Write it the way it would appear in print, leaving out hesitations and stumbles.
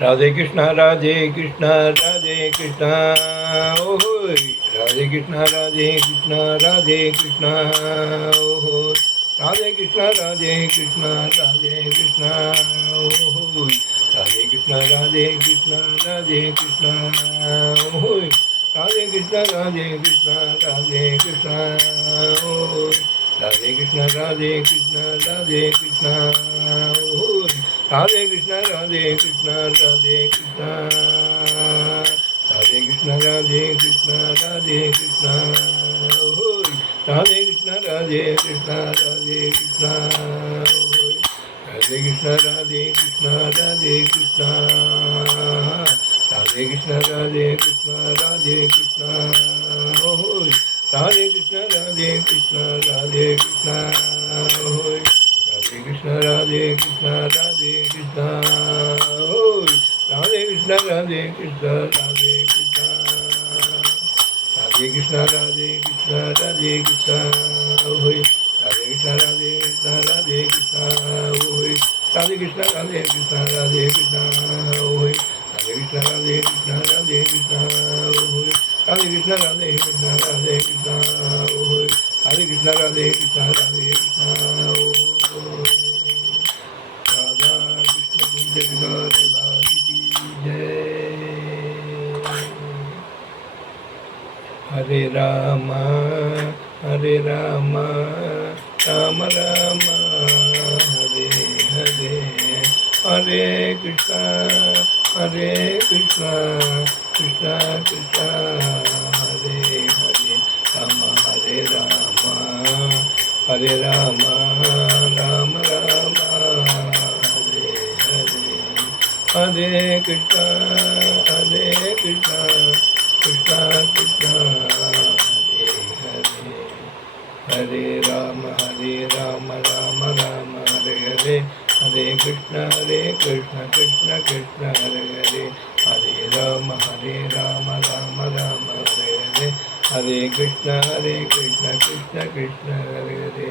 राधे कृष्णा राधे कृष्णा राधे कृष्णा ओहो राधे कृष्णा राधे कृष्णा राधे कृष्णा ओहो राधे कृष्णा राधे कृष्णा राधे कृष्णा ओहो राधे कृष्णा राधे कृष्णा राधे कृष्णा ओहो राधे कृष्णा राधे कृष्णा राधे कृष्णा ओहो राधे कृष्णा राधे कृष्णा राधे कृष्णा ओहो राधे कृष्णा राधे कृष्णा राधे कृष्णा राधे कृष्णा राधे कृष्णा राधे कृष्णा ओहो राधे कृष्णा राधे कृष्णा राधे कृष्णा ओहो राधे कृष्णा राधे कृष्णा राधे कृष्णा राधे कृष्णा राधे कृष्णा राधे कृष्णा ओहो राधे कृष्णा राधे कृष्णा राधे कृष्णा ओहो राधे कृष्णा राधे कृष्णा राधे कृष्णा ओ राधे कृष्णा राधे कृष्णा राधे कृष्णा राधे कृष्णा राधे कृष्णा राधे कृष्णा ओ राधे कृष्णा राधे कृष्णा राधे कृष्णा ओ राधे कृष्णा राधे कृष्णा राधे कृष्णा ओ राधे कृष्णा राधे कृष्णा राधे कृष्णा ओ राधे कृष्णा राधे कृष्णा राधे कृष्णा ओ राधे कृष्णा राधे कृष्णा राधे कृष्णा राधा कृष्ण जगदार की जय। हरे राम राम राम हरे हरे हरे कृष्णा कृष्णा कृष्णा हरे हरे राम हरे राम राम हरे हरे हरे कृष्णा कृष्णा कृष्णा हरे हरे हरे राम राम हरे हरे हरे कृष्ण कृष्ण कृष्ण हरे हरे हरे राम राम हरे हरे हरे कृष्ण कृष्ण कृष्ण हरे हरे